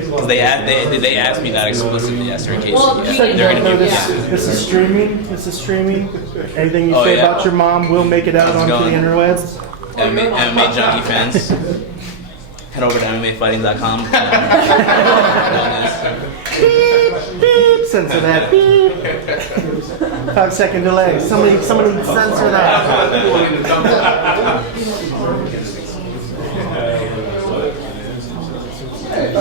Because they asked me that explicitly yesterday. In case they're gonna do This is streaming. This is streaming. Anything you say about your mom will make it out onto the interwebs. MMA Junkie fans, head over to MMAfighting.com. Beep, beep, censor that. Beep. 5-second delay. Somebody censor that. It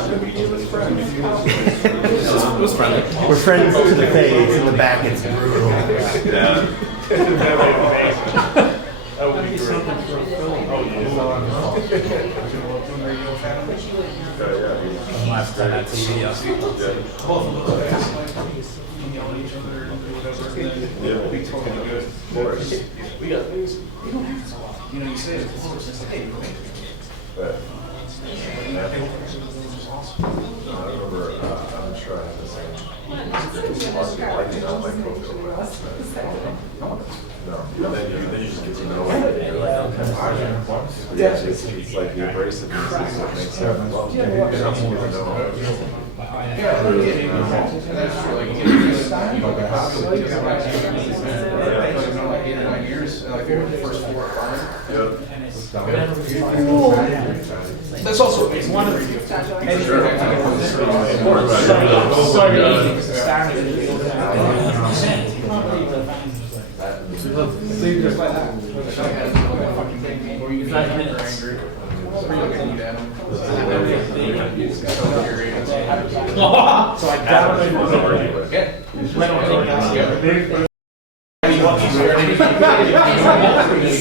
was friendly. We're friends to the face. In the back, it's brutal. Yeah. That would be great. Last time at TV, We got things. You don't have to talk. You know, you say it, it's just hey, I remember, I'm sure I had the same. No, then you just get to know it. You're like, yeah, it's like you embrace it. It's what makes it. Well, you get to know it. That's also it's one of the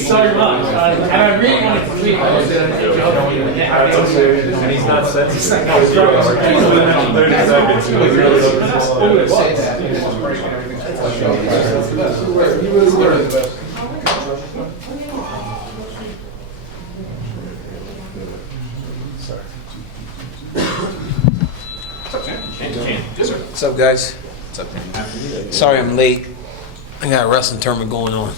Sorry much. And I really wanted to tweet. And he's not sensitive. What's up, guys? What's up, man? Sorry I'm late. I got a wrestling tournament going on.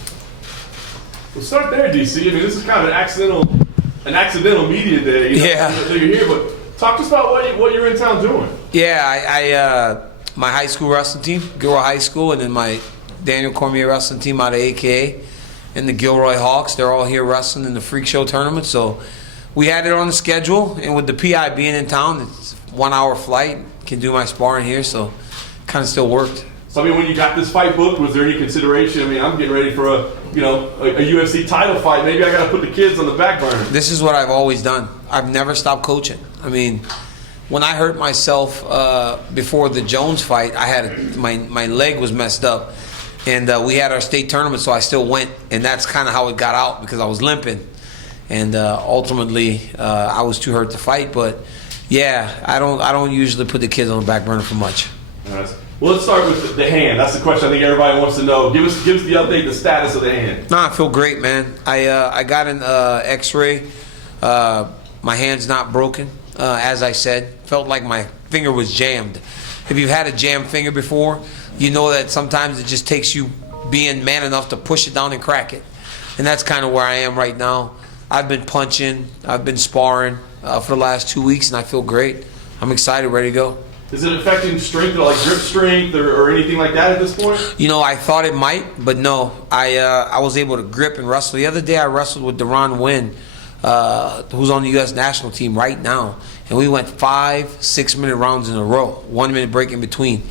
We'll start there, DC. I mean, this is kind of an accidental media day. You know, Yeah. that you're here, but talk to us about what you're in town doing. Yeah, I my high school wrestling team, Gilroy High School, and then my Daniel Cormier wrestling team out of AKA, and the Gilroy Hawks. They're all here wrestling in the Freak Show tournament. So we had it on the schedule, and with the PI being in town, it's a 1 hour flight. Can do my sparring here, so kind of still worked. So I mean, when you got this fight booked, was there any consideration? I mean, I'm getting ready for a UFC title fight. Maybe I got to put the kids on the back burner. This is what I've always done. I've never stopped coaching. I mean, when I hurt myself before the Jones fight, I had my leg was messed up, and we had our state tournament, so I still went, and that's kind of how it got out because I was limping, and ultimately I was too hurt to fight. But yeah, I don't usually put the kids on the back burner for much. Nice. Well, let's start with the hand. That's the question I think everybody wants to know. Give us the update, the status of the hand. No, I feel great, man. I got an X-ray. My hand's not broken. As I said, felt like my finger was jammed. If you've had a jammed finger before, you know that sometimes it just takes you being man enough to push it down and crack it. And that's kind of where I am right now. I've been punching, I've been sparring for the last 2 weeks, and I feel great. I'm excited, ready to go. Is it affecting strength, or like grip strength, or anything like that at this point? You know, I thought it might, but no. I was able to grip and wrestle. The other day I wrestled with Deron Wynn, who's on the U.S. national team right now. And we went 5 6-minute rounds in a row, 1 minute break in between.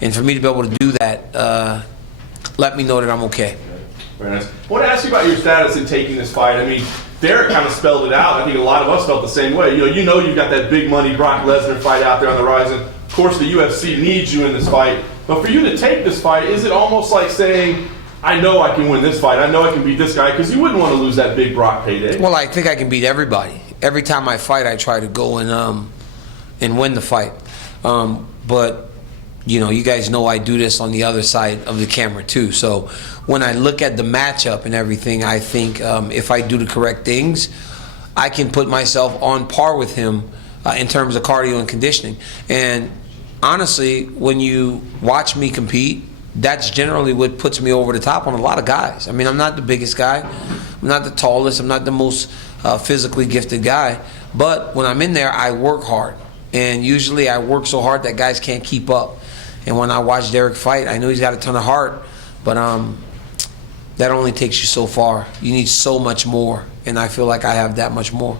And for me to be able to do that, let me know that I'm okay. Very nice. I want to ask you about your status in taking this fight. I mean, Derek kind of spelled it out. I think a lot of us felt the same way. You know you've got that big money Brock Lesnar fight out there on the horizon. Of course, the UFC needs you in this fight. But for you to take this fight, is it almost like saying, I know I can win this fight. I know I can beat this guy, because you wouldn't want to lose that big Brock payday. Well, I think I can beat everybody. Every time I fight, I try to go and win the fight. But you know, you guys know I do this on the other side of the camera too. So when I look at the matchup and everything, I think if I do the correct things, I can put myself on par with him in terms of cardio and conditioning. And honestly, when you watch me compete, that's generally what puts me over the top on a lot of guys. I mean, I'm not the biggest guy. I'm not the tallest. I'm not the most physically gifted guy. But when I'm in there, I work hard. And usually I work so hard that guys can't keep up. And when I watch Derek fight, I know he's got a ton of heart, but that only takes you so far. You need so much more, and I feel like I have that much more.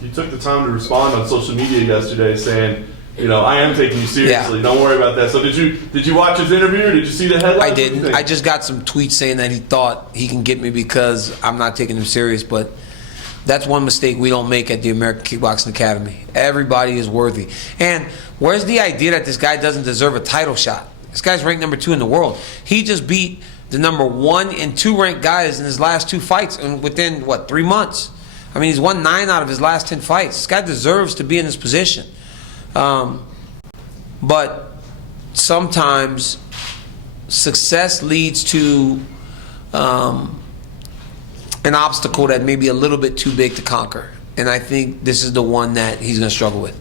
You took the time to respond on social media yesterday saying, I am taking you seriously. Yeah. Don't worry about that. So did you watch his interview, or did you see the headlines? I didn't. I just got some tweets saying that he thought he can get me because I'm not taking him serious, but that's one mistake we don't make at the American Kickboxing Academy. Everybody is worthy. And where's the idea that this guy doesn't deserve a title shot? This guy's ranked number 2 in the world. He just beat the number 1 and 2 ranked guys in his last 2 fights and within, 3 months? I mean, he's won 9 out of his last 10 fights. This guy deserves to be in this position. But sometimes success leads to an obstacle that may be a little bit too big to conquer. And I think this is the one that he's going to struggle with.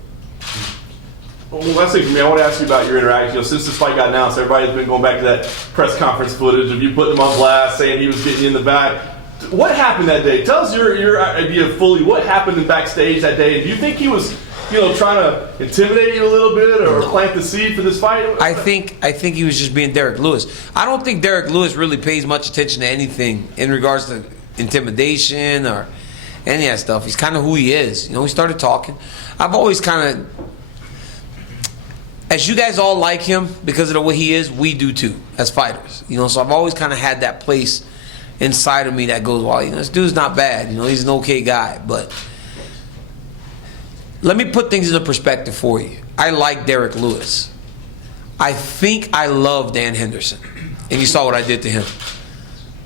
Well, last thing for me, I want to ask you about your interaction. Since this fight got announced, everybody's been going back to that press conference footage of you putting him on blast, saying he was getting you in the back. What happened that day? Tell us your idea fully. What happened in backstage that day? Do you think he was, trying to intimidate you a little bit or plant the seed for this fight? I think he was just being Derek Lewis. I don't think Derek Lewis really pays much attention to anything in regards to intimidation or any of that stuff. He's kind of who he is. We started talking. I've always kind of, as you guys all like him because of the way he is, we do too as fighters. So I've always kind of had that place inside of me that goes, well, this dude's not bad. He's an okay guy. But let me put things into perspective for you. I like Derek Lewis. I think I love Dan Henderson. And you saw what I did to him.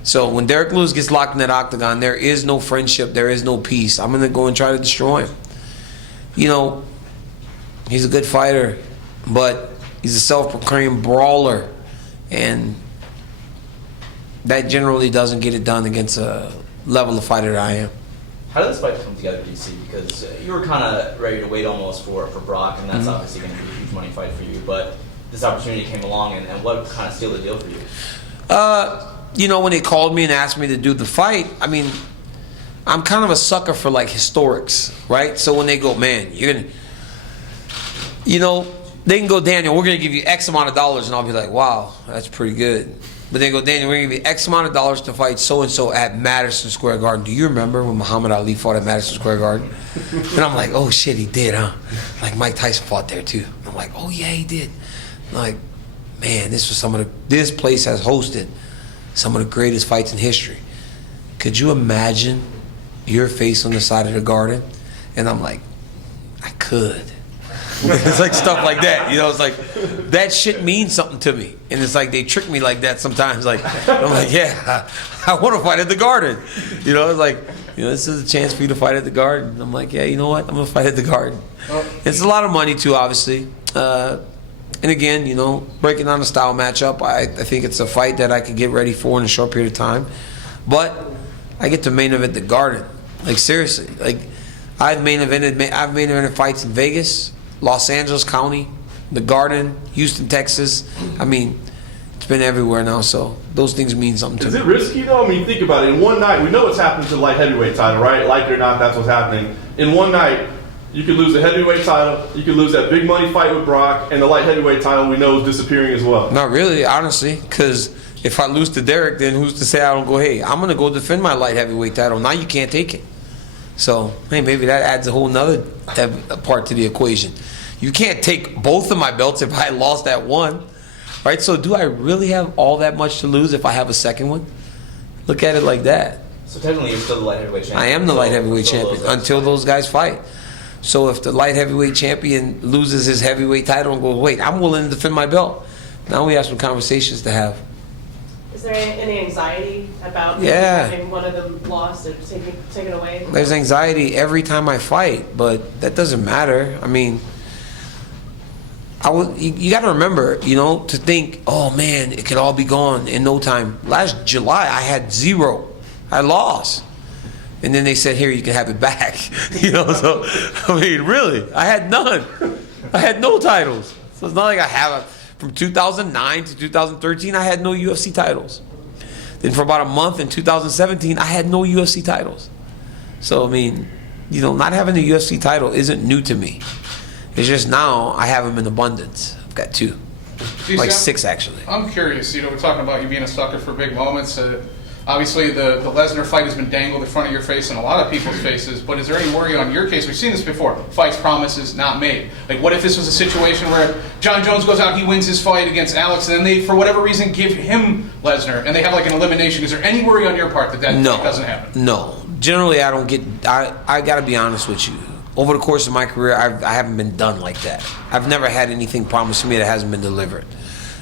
So when Derek Lewis gets locked in that octagon, there is no friendship, there is no peace. I'm going to go and try to destroy him. He's a good fighter, but he's a self-proclaimed brawler. And that generally doesn't get it done against a level of fighter that I am. How did this fight come together, DC? Because you were kind of ready to wait almost for Brock, and that's obviously going to be a huge money fight for you. But this opportunity came along, and what kind of sealed the deal for you? When they called me and asked me to do the fight, I mean, I'm kind of a sucker for historics, right? So when they go, man, you're going to, they can go, Daniel, we're going to give you X amount of dollars, and I'll be like, wow, that's pretty good. But they go, Daniel, we're going to give you X amount of dollars to fight so-and-so at Madison Square Garden. Do you remember when Muhammad Ali fought at Madison Square Garden? And I'm like, oh, shit, he did, huh? Like Mike Tyson fought there, too. I'm like, oh, yeah, he did. I'm like, man, this place has hosted some of the greatest fights in history. Could you imagine your face on the side of the Garden? And I'm like, I could. It's like stuff like that, it's like that shit means something to me, and it's like they trick me like that sometimes. Like I'm like, yeah, I want to fight at the Garden, it's like this is a chance for you to fight at the Garden. I'm like, yeah, you know what, I'm gonna fight at the Garden. It's a lot of money too, obviously, and again, breaking down the style matchup, I think it's a fight that I could get ready for in a short period of time, but I get to main event the Garden, like seriously, like I've main evented fights in Vegas, Los Angeles County, the Garden, Houston, Texas. I mean, it's been everywhere now, so those things mean something to me. Is it risky, though? I mean, think about it. In one night, we know what's happening to the light heavyweight title, right? Like it or not, that's what's happening. In one night, you could lose the heavyweight title, you could lose that big money fight with Brock, and the light heavyweight title we know is disappearing as well. Not really, honestly, because if I lose to Derek, then who's to say I don't go, hey, I'm going to go defend my light heavyweight title. Now you can't take it. So, hey, maybe that adds a whole nother part to the equation. You can't take both of my belts if I lost that one, right? So do I really have all that much to lose if I have a second one? Look at it like that. So technically you're still the light heavyweight champion. I am the light heavyweight champion until those guys fight. So if the light heavyweight champion loses his heavyweight title and goes, wait, I'm willing to defend my belt. Now we have some conversations to have. Is there any anxiety about having one of them lost or taken away? There's anxiety every time I fight, but that doesn't matter. I mean, you got to remember, to think, oh man, it could all be gone in no time. Last July, I had 0. I lost. And then they said, here, you can have it back. So, I mean, really, I had none. I had no titles. So it's not like I have from 2009 to 2013, I had no UFC titles. Then for about a month in 2017, I had no UFC titles. So, I mean, not having a UFC title isn't new to me. It's just now I have them in abundance. I've got 2. Like 6, actually. I'm curious, we're talking about you being a sucker for big moments. Obviously, the Lesnar fight has been dangled in front of your face and a lot of people's faces, but is there any worry on your case? We've seen this before. Fights promises not made. Like, what if this was a situation where John Jones goes out, he wins his fight against Alex, and then they, for whatever reason, give him Lesnar, and they have like an elimination? Is there any worry on your part that doesn't happen? No. Generally, I don't get... I got to be honest with you. Over the course of my career, I haven't been done like that. I've never had anything promised to me that hasn't been delivered.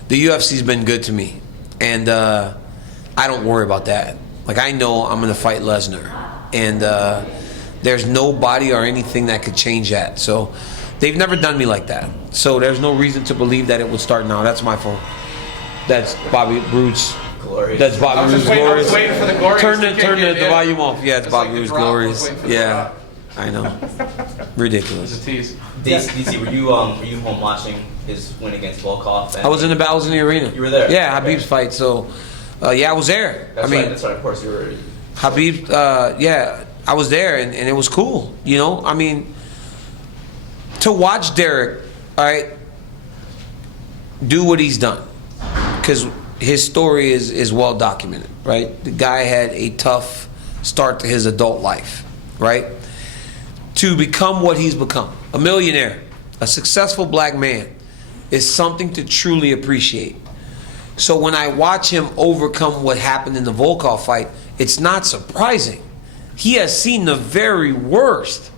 The UFC's been good to me, and I don't worry about that. Like, I know I'm going to fight Lesnar, and there's nobody or anything that could change that. So they've never done me like that. So there's no reason to believe that it would start now. That's my fault. That's Bobby Roode's. Glorious. That's Bobby Roode's Glorious. I was waiting for the Glorious. Turn the volume off. Yeah, it's Bobby Roode's Glorious. Yeah, I know. Ridiculous. It's a tease. DC, were you home watching his win against Volkov? I was in the arena. You were there? Yeah, Okay. Habib's fight. So, yeah, I was there. That's right. Of course you were. Habib, yeah, I was there, and it was cool. I mean, to watch Derek, all right, do what he's done, because his story is well documented, right? The guy had a tough start to his adult life, right? To become what he's become, a millionaire, a successful black man, is something to truly appreciate. So when I watch him overcome what happened in the Volkov fight, it's not surprising. He has seen the very worst,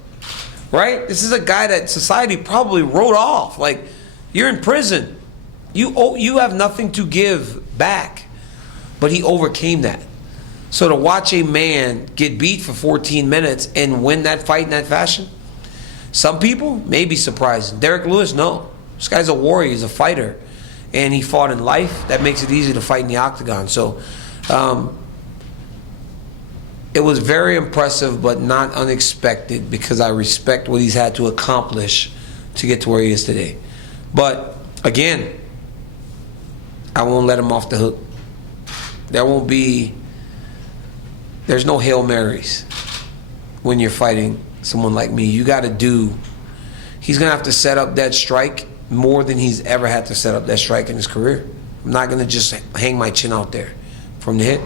right? This is a guy that society probably wrote off. Like, you're in prison. You have nothing to give back. But he overcame that. So to watch a man get beat for 14 minutes and win that fight in that fashion, some people may be surprised. Derek Lewis, no. This guy's a warrior. He's a fighter. And he fought in life. That makes it easy to fight in the octagon. So it was very impressive, but not unexpected, because I respect what he's had to accomplish to get to where he is today. But again, I won't let him off the hook. There's no Hail Marys when you're fighting someone like me. He's going to have to set up that strike more than he's ever had to set up that strike in his career. I'm not going to just hang my chin out there from the hit.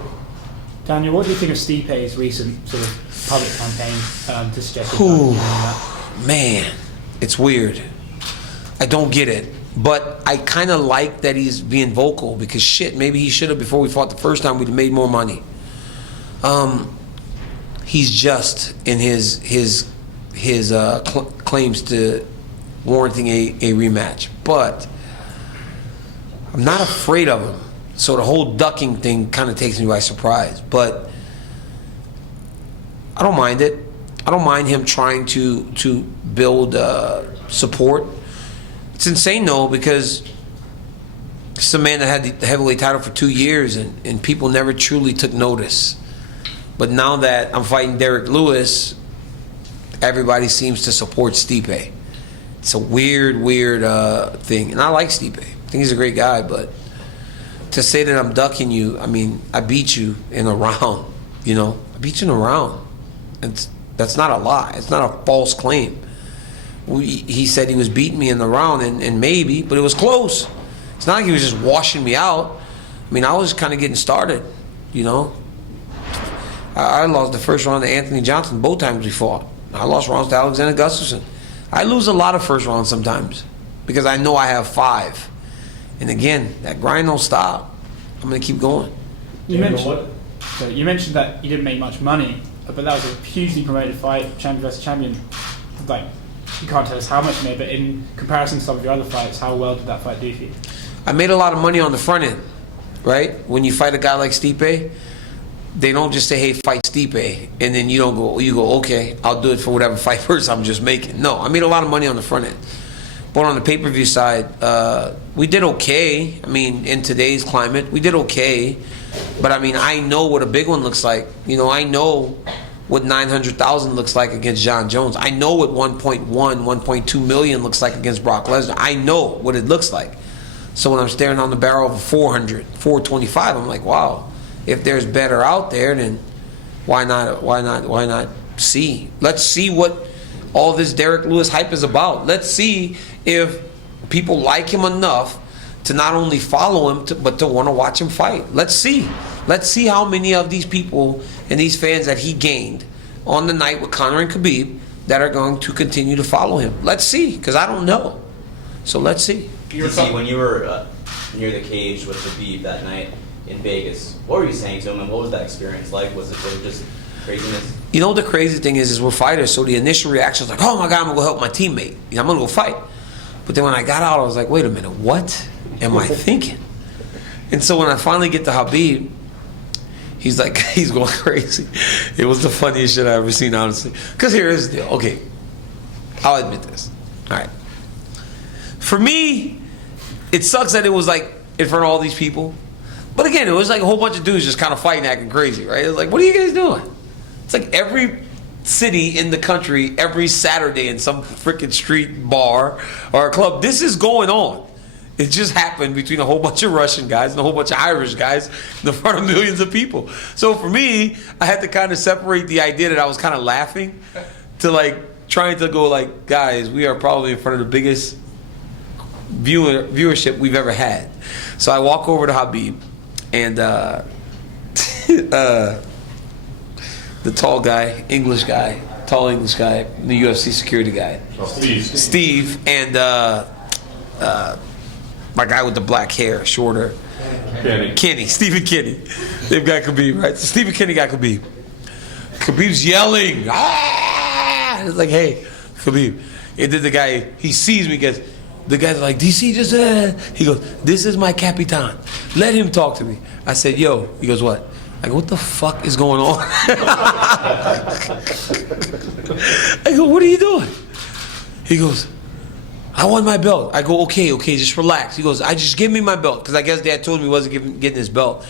Daniel, what do you think of Stipe's recent sort of public campaign to suggest Man, it's weird. I don't get it. But I kind of like that he's being vocal, because shit, maybe he should have, before we fought the first time, we'd have made more money. He's just in his claims to warranting a rematch, but I'm not afraid of him. So the whole ducking thing kind of takes me by surprise, but I don't mind it. I don't mind him trying to build support. It's insane though, because it's a man that had the heavyweight title for 2 years, and people never truly took notice. But now that I'm fighting Derek Lewis, everybody seems to support Stipe. It's a weird thing. And I like Stipe. I think he's a great guy, but to say that I'm ducking you, I mean, I beat you in a round, I beat you in a round. That's not a lie. It's not a false claim. He said he was beating me in the round, and maybe, but it was close. It's not like he was just washing me out. I mean, I was kind of getting started, I lost the first round to Anthony Johnson both times we fought. I lost rounds to Alexander Gustafsson. I lose a lot of first rounds sometimes, because I know I have 5. And again, that grind don't stop. I'm going to keep going. You mentioned that you didn't make much money, but that was a hugely promoted fight, champion versus champion. Like, you can't tell us how much you made, but in comparison to some of your other fights, how well did that fight do for you? I made a lot of money on the front end, right? When you fight a guy like Stipe, they don't just say, hey, fight Stipe, and then you go, okay, I'll do it for whatever fight first I'm just making. No, I made a lot of money on the front end. But on the pay-per-view side, we did okay. I mean, in today's climate, we did okay. But I mean, I know what a big one looks like. I know what 900,000 looks like against John Jones. I know what 1.2 million looks like against Brock Lesnar. I know what it looks like. So when I'm staring on the barrel of a 425, I'm like, wow. If there's better out there, then why not see? Let's see what all this Derek Lewis hype is about. Let's see if people like him enough to not only follow him, but to want to watch him fight. Let's see. Let's see how many of these people and these fans that he gained on the night with Conor and Khabib that are going to continue to follow him. Let's see, because I don't know. So let's see. When you were near the cage with Khabib that night in Vegas, what were you saying to him, and what was that experience like? Was it just craziness? You know, the crazy thing is we're fighters, so the initial reaction was like, oh my God, I'm going to go help my teammate. You know, I'm going to go fight. But then when I got out, I was like, wait a minute, what am I thinking? And so when I finally get to Khabib, he's like, he's going crazy. It was the funniest shit I ever seen, honestly. Because here's the deal. Okay, I'll admit this. All right. For me, it sucks that it was like in front of all these people. But again, it was like a whole bunch of dudes just kind of fighting, acting crazy, right? It was like, what are you guys doing? It's like every city in the country, every Saturday in some freaking street bar or a club, this is going on. It just happened between a whole bunch of Russian guys and a whole bunch of Irish guys in front of millions of people. So for me, I had to kind of separate the idea that I was kind of laughing to like trying to go like, guys, we are probably in front of the biggest viewership we've ever had. So I walk over to Khabib and the tall guy, tall English guy, the UFC security guy, Steve, and my guy with the black hair, shorter, Stephen Kenny. They've got Khabib, right? So Stephen Kenny got Khabib. Khabib's yelling, ah! It's like, hey, Khabib. And then the guy, he sees me, because the guy's like, DC just he goes, this is my Capitan. Let him talk to me. I said, yo. He goes, what? I go, what the fuck is going on? I go, what are you doing? He goes, I want my belt. I go, okay, just relax. He goes, just give me my belt, because I guess Dad told me he wasn't getting his belt.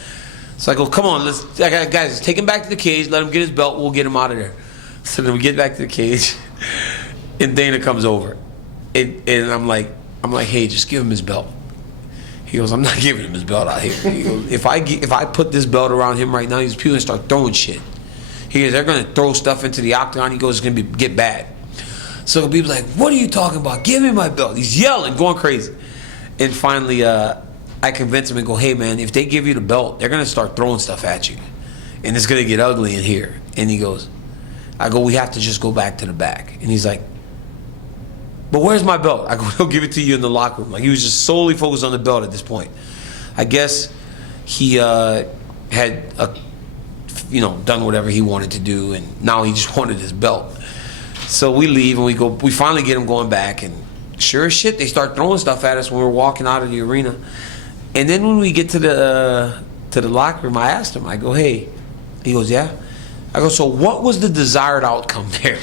So I go, come on, guys, take him back to the cage, let him get his belt, we'll get him out of there. So then we get back to the cage, and Dana comes over, and I'm like, hey, just give him his belt. He goes, I'm not giving him his belt out here. He goes, if I put this belt around him right now, these people gonna start throwing shit. He goes, they're gonna throw stuff into the octagon. He goes, it's gonna get bad. So people's like, what are you talking about? Give me my belt. He's yelling, going crazy. And finally, I convince him and go, hey man, if they give you the belt, they're gonna start throwing stuff at you, and it's gonna get ugly in here. And he goes, I go, we have to just go back to the back. And he's like, but where's my belt? I go, he'll give it to you in the locker room. Like, he was just solely focused on the belt at this point. I guess he had done whatever he wanted to do, and now he just wanted his belt. So we leave and we finally get him going back, and sure as shit, they start throwing stuff at us when we're walking out of the arena. And then when we get to the locker room, I asked him, I go, hey. He goes, yeah. I go, so what was the desired outcome there?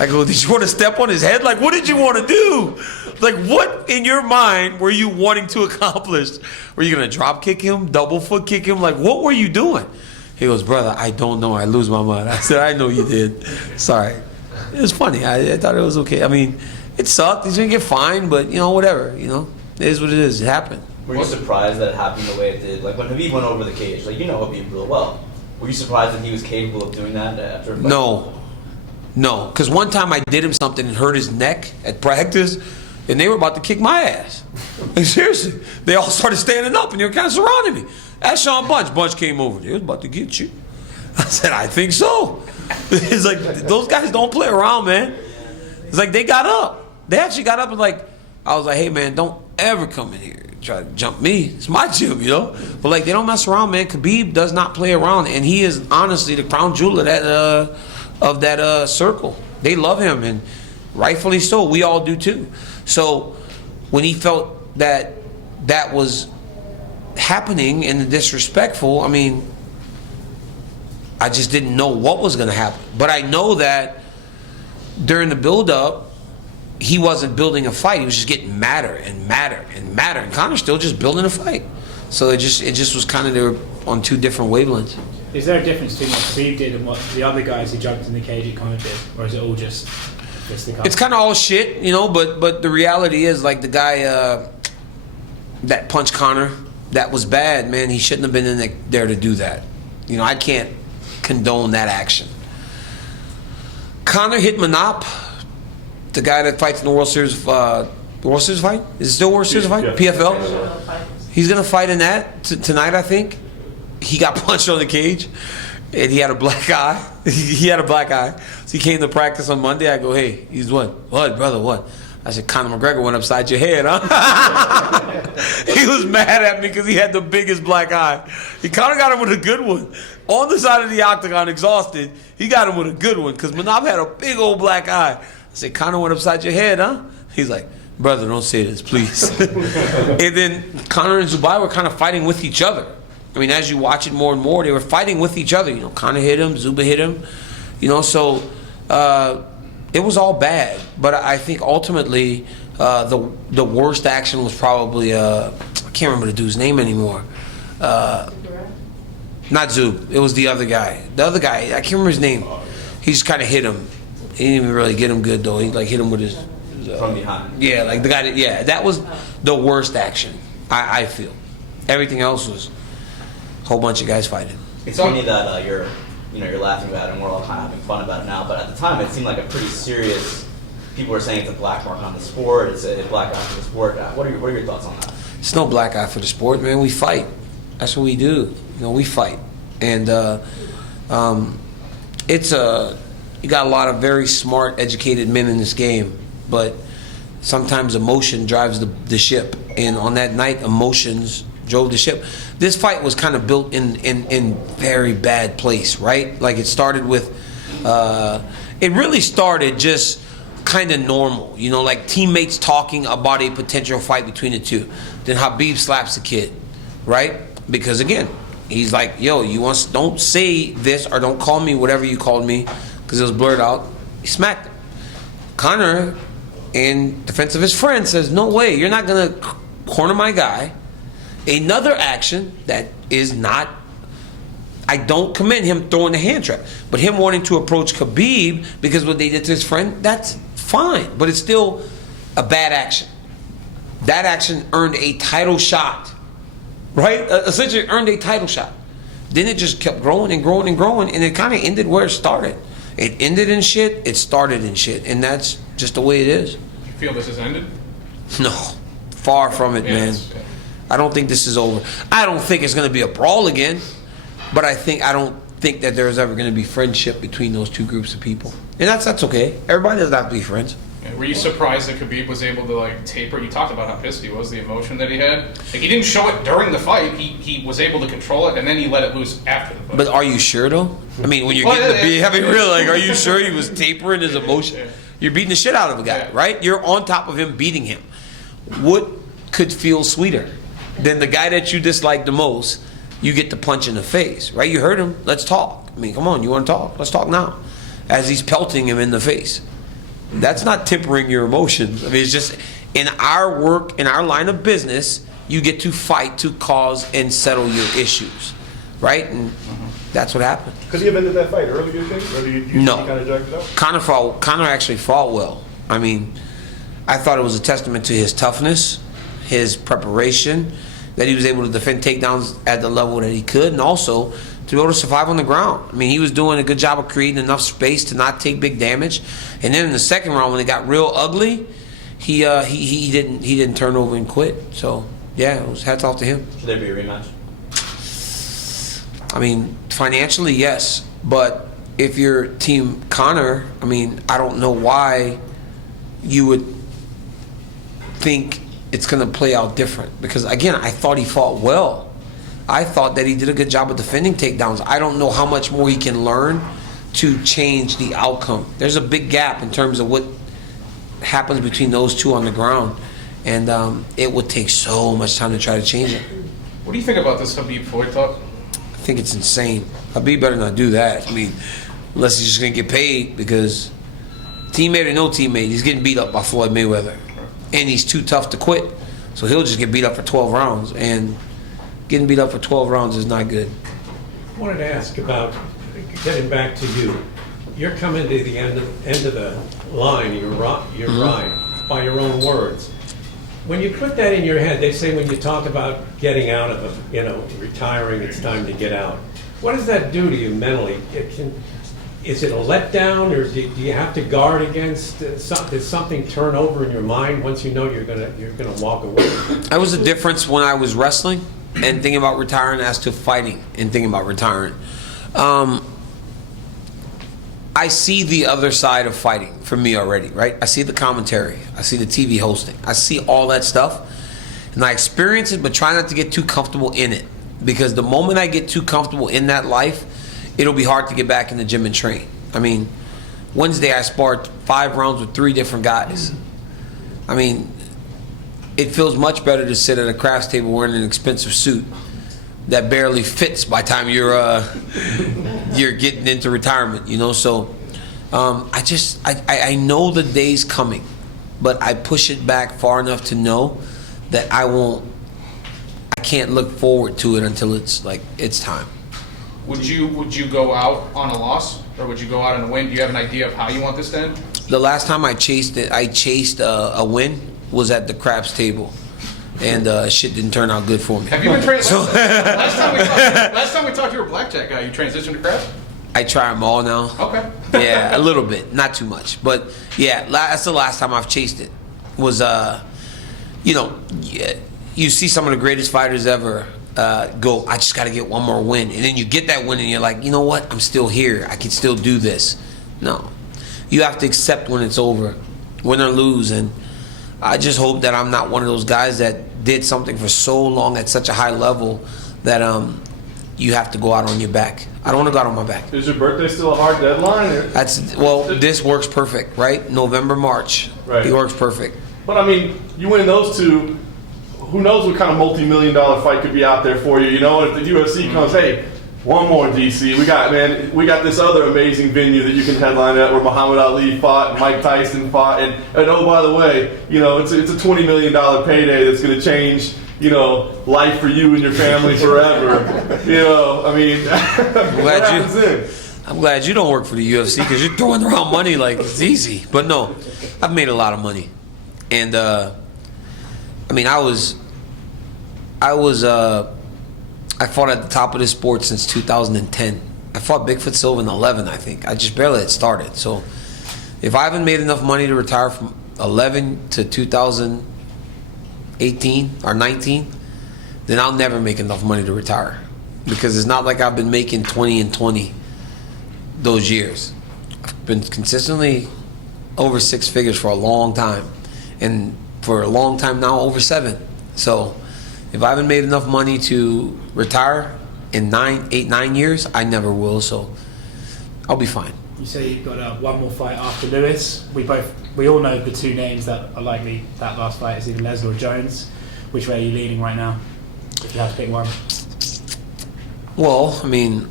I go, did you want to step on his head? Like, what did you want to do? Like, what in your mind were you wanting to accomplish? Were you going to drop kick him, double foot kick him? Like, what were you doing? He goes, brother, I don't know. I lose my mind. I said, I know you did. Sorry. It was funny. I thought it was okay. I mean, it sucked. He's going to get fined, but, whatever. It is what it is. It happened. Were you surprised that it happened the way it did? Like, when Khabib went over the cage, like, Khabib real well. Were you surprised that he was capable of doing that after a fight? No, because one time I did him something and hurt his neck at practice, and they were about to kick my ass. Like, seriously, they all started standing up and they were kind of surrounding me. Ask Sean Bunch. Bunch came over. They was about to get you. I said, I think so. It's like, those guys don't play around, man. It's like, they got up. They actually got up and I was like, hey man, don't ever come in here and try to jump me. It's my gym, But they don't mess around, man. Khabib does not play around, and he is honestly the crown jewel of that circle. They love him, and rightfully so. We all do too. So when he felt that was happening and disrespectful, I mean, I just didn't know what was going to happen. But I know that during the build-up, he wasn't building a fight. He was just getting madder and madder and madder. And Conor's still just building a fight. So it just was kind of, they were on two different wavelengths. Is there a difference between what Khabib did and what the other guys who jumped in the cage at Conor did? Or is it all just the Conor? It's kind of all shit, but the reality is, like, the guy that punched Conor, that was bad, man. He shouldn't have been in there to do that. I can't condone that action. Conor hit Manop the guy that fights in the World Series fight? Is it still World Series fight? Yeah. PFL? He's going to fight in that tonight, I think. He got punched on the cage, and he had a black eye. He had a black eye. So he came to practice on Monday. I go, hey, he's what? What, brother, what? I said, Conor McGregor went upside your head, huh? He was mad at me because he had the biggest black eye. He kind of got him with a good one. On the side of the octagon, exhausted, he got him with a good one because Manab had a big old black eye. I said, Conor went upside your head, huh? He's like, brother, don't say this, please. And then Conor and Zubai were kind of fighting with each other. I mean, as you watch it more and more, they were fighting with each other. You know, Conor hit him, Zuba hit him. You know, so it was all bad. But I think ultimately the worst action was probably, I can't remember the dude's name anymore. Not Zub. It was the other guy. The other guy, I can't remember his name. He just kind of hit him. He didn't even really get him good, though. He like hit him with his... From behind. Yeah, like the guy that, that was the worst action, I feel. Everything else was a whole bunch of guys fighting. It's funny that you're laughing about it and we're all kind of having fun about it now, but at the time it seemed like a pretty serious, people were saying it's a black mark on the sport, it's a black eye for the sport. What are your thoughts on that? It's no black eye for the sport, man. We fight. That's what we do. You know, we fight. And you got a lot of very smart, educated men in this game, but sometimes emotion drives the ship. And on that night, emotions drove the ship. This fight was kind of built in very bad place, right? Like it started with, it really started just kind of normal, you know, like teammates talking about a potential fight between the two. Then Khabib slaps the kid, right? Because again, he's like, yo, don't say this or don't call me whatever you called me, because it was blurred out. He smacked him. Conor, in defense of his friend, says, no way, you're not going to corner my guy. Another action that is not, I don't commend him throwing the hand trap, but him wanting to approach Khabib because what they did to his friend, that's fine, but it's still a bad action. That action earned a title shot, right? Essentially earned a title shot. Then it just kept growing and growing and growing, and it kind of ended where it started. It ended in shit, it started in shit, and that's just the way it is. You feel this has ended? No, far from it, man. I don't think this is over. I don't think it's going to be a brawl again, but I don't think that there's ever going to be friendship between those two groups of people, and that's okay. Everybody doesn't have to be friends. Yeah, were you surprised that Khabib was able to like taper? You talked about how pissed he was, the emotion that he had. Like he didn't show it during the fight. He was able to control it, and then he let it loose after the fight. But are you sure though? I mean, when you're getting the having real, like, are you sure he was tapering his emotion? Yeah. You're beating the shit out of a guy, right? You're on top of him, beating him. What could feel sweeter than the guy that you dislike the most? You get the punch in the face, right? You heard him. Let's talk. I mean, come on, you want to talk? Let's talk now. As he's pelting him in the face. That's not tempering your emotions. I mean, it's just in our work, in our line of business, you get to fight to cause and settle your issues, right? And that's what happened. Could he have ended that fight early, you think? Or do you No. kind of dragged it out? Conor actually fought well. I mean, I thought it was a testament to his toughness, his preparation, that he was able to defend takedowns at the level that he could, and also to be able to survive on the ground. I mean, he was doing a good job of creating enough space to not take big damage. And then in the second round, when it got real ugly, he didn't turn over and quit. So yeah, it was hats off to him. Should there be a rematch? I mean, financially, yes, but if you're Team Conor, I mean, I don't know why you would think it's going to play out different. Because again, I thought he fought well. I thought that he did a good job of defending takedowns. I don't know how much more he can learn to change the outcome. There's a big gap in terms of what happens between those two on the ground, and it would take so much time to try to change it. What do you think about this Khabib Floyd talk? I think it's insane. Khabib better not do that. I mean, unless he's just going to get paid, because teammate or no teammate, he's getting beat up by Floyd Mayweather. And he's too tough to quit. So he'll just get beat up for 12 rounds. And getting beat up for 12 rounds is not good. I wanted to ask about, getting back to you. You're coming to the end of the line, your ride, by your own words. When you put that in your head, they say when you talk about getting out of retiring, it's time to get out. What does that do to you mentally? is it a letdown, or do you have to guard against does something turn over in your mind once you know you're gonna walk away? That was the difference when I was wrestling and thinking about retiring as to fighting and thinking about retiring. I see the other side of fighting for me already, right? I see the commentary, I see the TV hosting, I see all that stuff, and I experience it, but try not to get too comfortable in it, because the moment I get too comfortable in that life, it'll be hard to get back in the gym and train. I mean, Wednesday I sparred 5 rounds with 3 different guys. I mean, it feels much better to sit at a crafts table wearing an expensive suit that barely fits by the time you're getting into retirement, you know. So I know the day's coming, but I push it back far enough to know that I can't look forward to it until it's time. Would you go out on a loss, or would you go out on a win? Do you have an idea of how you want this to end? The last time I chased a win was at the craps table, and shit didn't turn out good for me. Have you been trained? Last time we talked, you were a blackjack guy. You transitioned to craps? I try them all now. Okay. Yeah, a little bit, not too much, but yeah, that's the last time I've chased it. Was you see some of the greatest fighters ever go, I just got to get one more win, and then you get that win, and you're like, you know what? I'm still here. I can still do this. No, you have to accept when it's over, win or lose, and I just hope that I'm not one of those guys that did something for so long at such a high level that you have to go out on your back. I don't want to go out on my back. Is your birthday still a hard deadline? This works perfect, right? November, March. Right. It works perfect. But I mean, you win those 2. Who knows what kind of multi-million-dollar fight could be out there for you? You know, if the UFC comes, hey, one more DC. We got this other amazing venue that you can headline at where Muhammad Ali fought, and Mike Tyson fought, and oh, by the way, you know, it's a $20 million payday that's going to change, you know, life for you and your family forever. You know, I mean, I'm glad you don't work for the UFC, because you're throwing around money like it's easy. But no, I've made a lot of money, and I mean, I fought at the top of this sport since 2010. I fought Bigfoot Silva in 11, I think. I just barely had started. So if I haven't made enough money to retire from 11 to 2018 or 19, then I'll never make enough money to retire. Because it's not like I've been making 20 and 20 those years. I've been consistently over 6 figures for a long time. And for a long time now, over 7. So if I haven't made enough money to retire in 9 years, I never will. So I'll be fine. You say you've got one more fight after Lewis. We all know the 2 names that are likely that last fight is either Lesnar or Jones. Which way are you leaning right now, if you have to pick one? Well, I mean,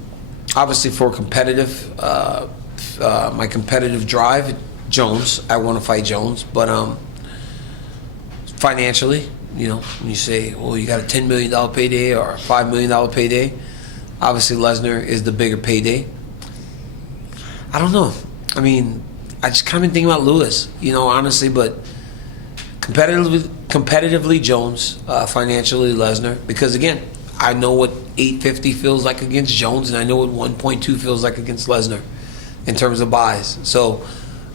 obviously for competitive, my competitive drive, Jones. I want to fight Jones, but financially, you know, when you say, well, you got a $10 million payday or a $5 million payday, obviously Lesnar is the bigger payday. I don't know. I mean, I just kind of think about Lewis, you know, honestly, but competitively Jones, financially Lesnar, because again, I know what 850 feels like against Jones, and I know what 1.2 feels like against Lesnar in terms of buys. So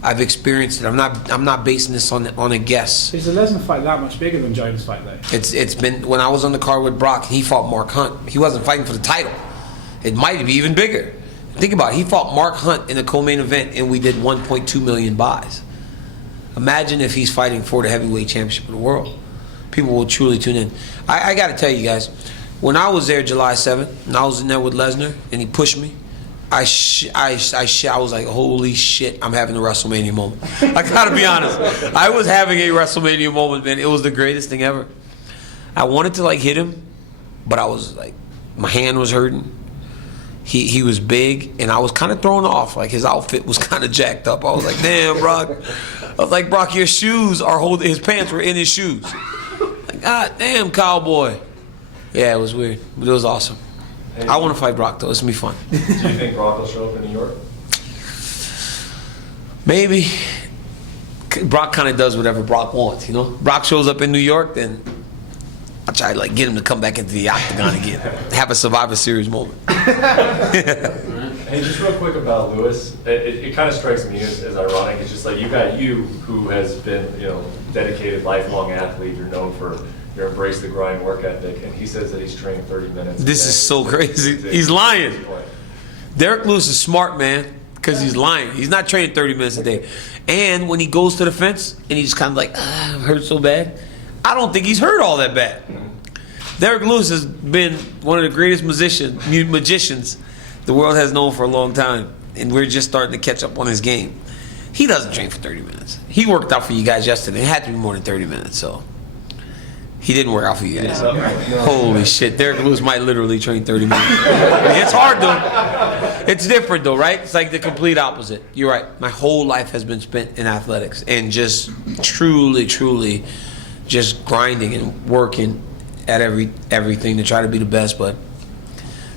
I've experienced it. I'm not basing this on a guess. Is the Lesnar fight that much bigger than Jones' fight though? It's been, when I was on the card with Brock, he fought Mark Hunt. He wasn't fighting for the title. It might be even bigger. Think about it. He fought Mark Hunt in a co-main event, and we did 1.2 million buys. Imagine if he's fighting for the heavyweight championship of the world. People will truly tune in. I got to tell you guys, when I was there July 7th, and I was in there with Lesnar, and he pushed me, I was like, holy shit, I'm having a WrestleMania moment. I gotta be honest. I was having a WrestleMania moment, man. It was the greatest thing ever. I wanted to like hit him, but I was like, my hand was hurting. He was big, and I was kind of thrown off. Like, his outfit was kind of jacked up. I was like, damn, Brock. I was like, Brock, your shoes are holding, his pants were in his shoes. Like, God damn, cowboy. Yeah, it was weird, but it was awesome. I want to fight Brock, though. It's going to be fun. Do you think Brock will show up in New York? Maybe. Brock kind of does whatever Brock wants, you know? Brock shows up in New York, then I'll try to like get him to come back into the octagon again. Have a Survivor Series moment. Hey, just real quick about Lewis. It kind of strikes me as ironic. It's just like you got you, who has been, dedicated, lifelong athlete. You're known for your embrace the grind work ethic, and he says that he's training 30 minutes. This is so crazy. He's lying. Derek Lewis is smart, man, because he's lying. He's not training 30 minutes a day. And when he goes to the fence and he's kind of like, I'm hurt so bad, I don't think he's hurt all that bad. Derek Lewis has been one of the greatest magicians the world has known for a long time, and we're just starting to catch up on his game. He doesn't train for 30 minutes. He worked out for you guys yesterday. It had to be more than 30 minutes, so he didn't work out for you guys. Holy shit, Derek Lewis might literally train 30 minutes. It's hard, though. It's different, though, right? It's like the complete opposite. You're right. My whole life has been spent in athletics and just truly, truly just grinding and working at everything to try to be the best, but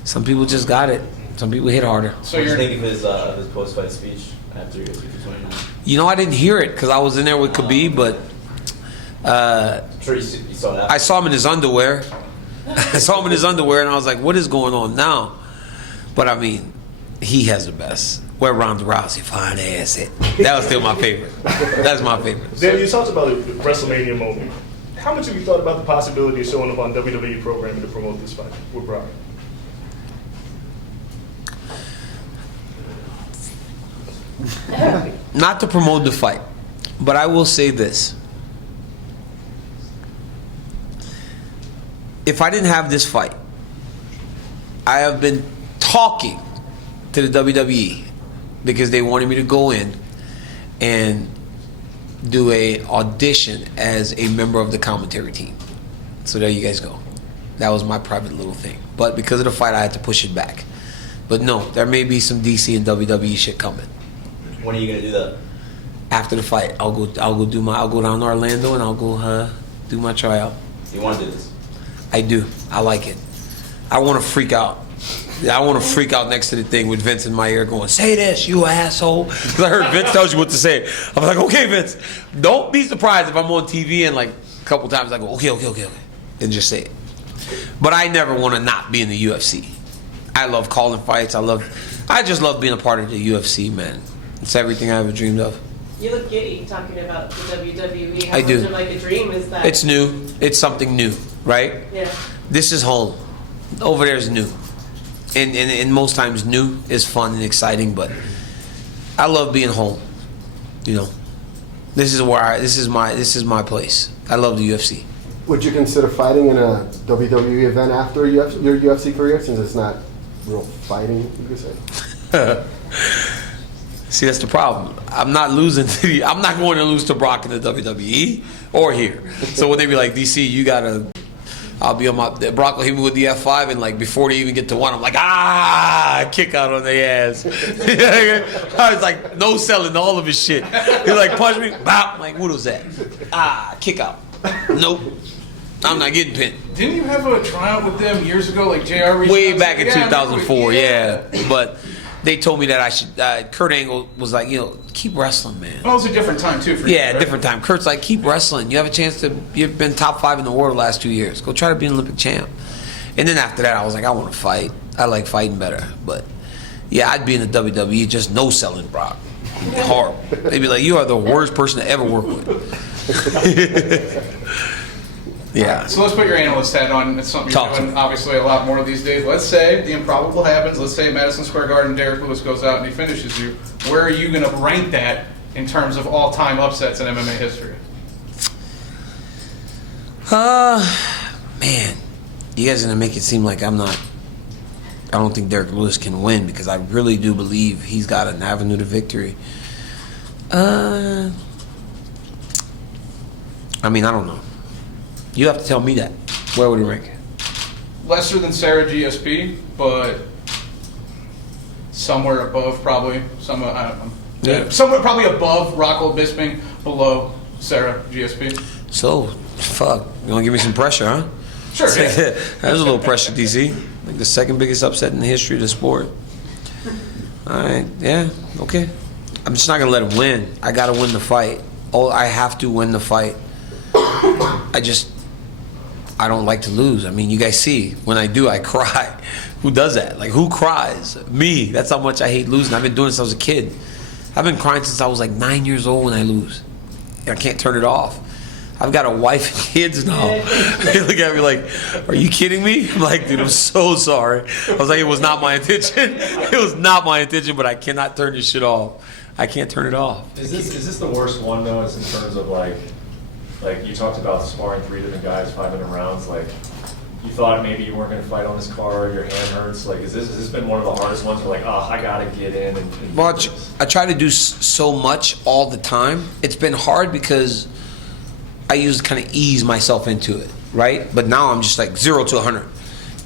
some people just got it. Some people hit harder. So you're thinking of his post-fight speech after UFC 229? I didn't hear it because I was in there with Khabib, but I'm sure you saw that. I saw him in his underwear. I saw him in his underwear, and I was like, what is going on now? But I mean, he has the best. Where Ronda Rousey fine ass at. That was still my favorite. That's my favorite. Danny, you talked about the WrestleMania moment. How much have you thought about the possibility of showing up on WWE programming to promote this fight with Brock? Not to promote the fight, but I will say this. If I didn't have this fight, I have been talking to the WWE because they wanted me to go in and do a audition as a member of the commentary team. So there you guys go. That was my private little thing. But because of the fight, I had to push it back. But no, there may be some DC and WWE shit coming. When are you gonna do that? After the fight, I'll go down to Orlando and I'll go do my tryout. You want to do this? I do. I like it. I want to freak out. I want to freak out next to the thing with Vince in my ear going, say this, you asshole. Because I heard Vince tells you what to say. I was like, okay, Vince. Don't be surprised if I'm on TV and like a couple times I go, okay. And just say it. But I never want to not be in the UFC. I love calling fights. I just love being a part of the UFC, man. It's everything I ever dreamed of. You look giddy talking about the WWE. How I much do. of like a dream is that? It's new. It's something new, right? Yeah. This is home. Over there is new. And most times new is fun and exciting, but I love being home. This is my place. I love the UFC. Would you consider fighting in a WWE event after your UFC career, since it's not real fighting, you could say? See, that's the problem. I'm not going to lose to Brock in the WWE or here. So when they be like, DC, I'll be on Brock will hit me with the F5, and like before they even get to one, I'm like, kick out on their ass. I was like, no selling all of his shit. He like punch me, bop. I'm like, what was that? Kick out. Nope. I'm not getting pinned. Didn't you have a tryout with them years ago, like JR? Way back in 2004, yeah. But they told me that I should. Kurt Angle was like, keep wrestling, man. Well, it was a different time too for you. Yeah, right? different time. Kurt's like, keep wrestling. You have a chance to. You've been top 5 in the world the last 2 years. Go try to be an Olympic champ. And then after that, I was like, I want to fight. I like fighting better. But yeah, I'd be in the WWE, just no selling Brock. Horrible. They'd be like, you are the worst person to ever work with. Yeah. So let's put your analyst hat on. It's something you're doing obviously a lot more these days. Let's say the improbable happens. Let's say Madison Square Garden, Derek Lewis goes out and he finishes you. Where are you going to rank that in terms of all-time upsets in MMA history? Man, you guys are going to make it seem like I don't think Derek Lewis can win, because I really do believe he's got an avenue to victory. I don't know. You have to tell me that. Where would he rank? Lesser than Sarah GSP, but somewhere above probably. I don't know. Yeah. Somewhere probably above Rockhold Bisping, below Sarah GSP. So, fuck. You want to give me some pressure, huh? Sure. Yeah. There's a little pressure, DC. Like the second biggest upset in the history of the sport. All right. Yeah. Okay. I'm just not going to let him win. I got to win the fight. I have to win the fight. I don't like to lose. I mean, you guys see, when I do, I cry. Who does that? Like, who cries? Me. That's how much I hate losing. I've been doing this since I was a kid. I've been crying since I was like 9 years old when I lose. I can't turn it off. I've got a wife and kids now. They look at me like, are you kidding me? I'm like, dude, I'm so sorry. I was like, it was not my intention. It was not my intention, but I cannot turn this shit off. I can't turn it off. Is this the worst one though? Is in terms of like you talked about sparring 3 different guys, 5 minute rounds. Like you thought maybe you weren't going to fight on this card. Your hand hurts. Like has this been one of the hardest ones? Where like, oh, I got to get in. And well, I try to do so much all the time. It's been hard because I used to kind of ease myself into it, right? But now I'm just like 0 to 100.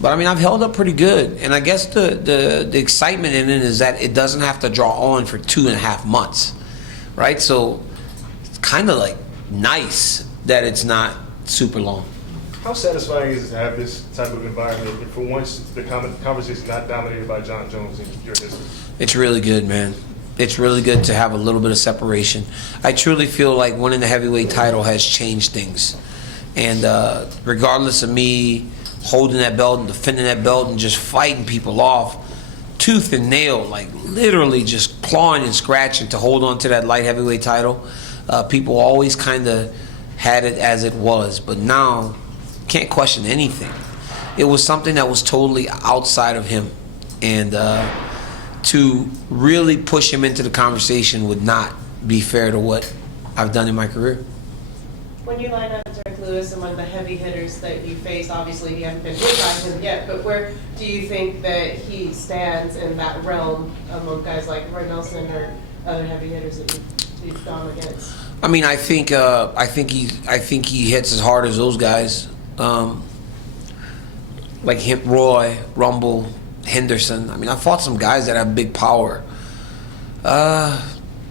But I mean, I've held up pretty good, and I guess the excitement in it is that it doesn't have to draw on for 2.5 months, right? So it's kind of like nice that it's not super long. How satisfying is it to have this type of environment, and for once the conversation is not dominated by John Jones in your history? It's really good, man. It's really good to have a little bit of separation. I truly feel like winning the heavyweight title has changed things. And regardless of me holding that belt and defending that belt and just fighting people off, tooth and nail, like literally just clawing and scratching to hold on to that light heavyweight title, people always kind of had it as it was. But now, can't question anything. It was something that was totally outside of him. And to really push him into the conversation would not be fair to what I've done in my career. When you line up Derek Lewis and one of the heavy hitters that you face, obviously you haven't been hit by him yet, but where do you think that he stands in that realm among guys like Roy Nelson or other heavy hitters that you've gone against? I mean, I think he hits as hard as those guys, like him, Roy, Rumble, Henderson. I mean, I fought some guys that have big power. Yeah,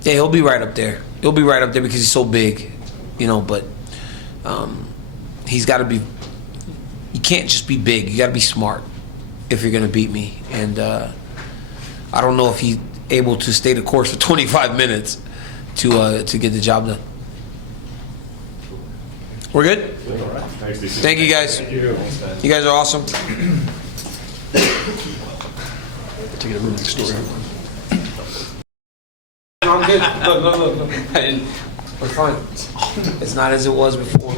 he'll be right up there. He'll be right up there because he's so big, you know. But he's got to be. You can't just be big. You got to be smart if you're gonna beat me. And I don't know if he's able to stay the course for 25 minutes to get the job done. We're good? All right. Thanks, DC. Thank you, guys. Thank you. You guys are awesome. Take it over next story. I'm good. Look. We're fine. It's not as it was before.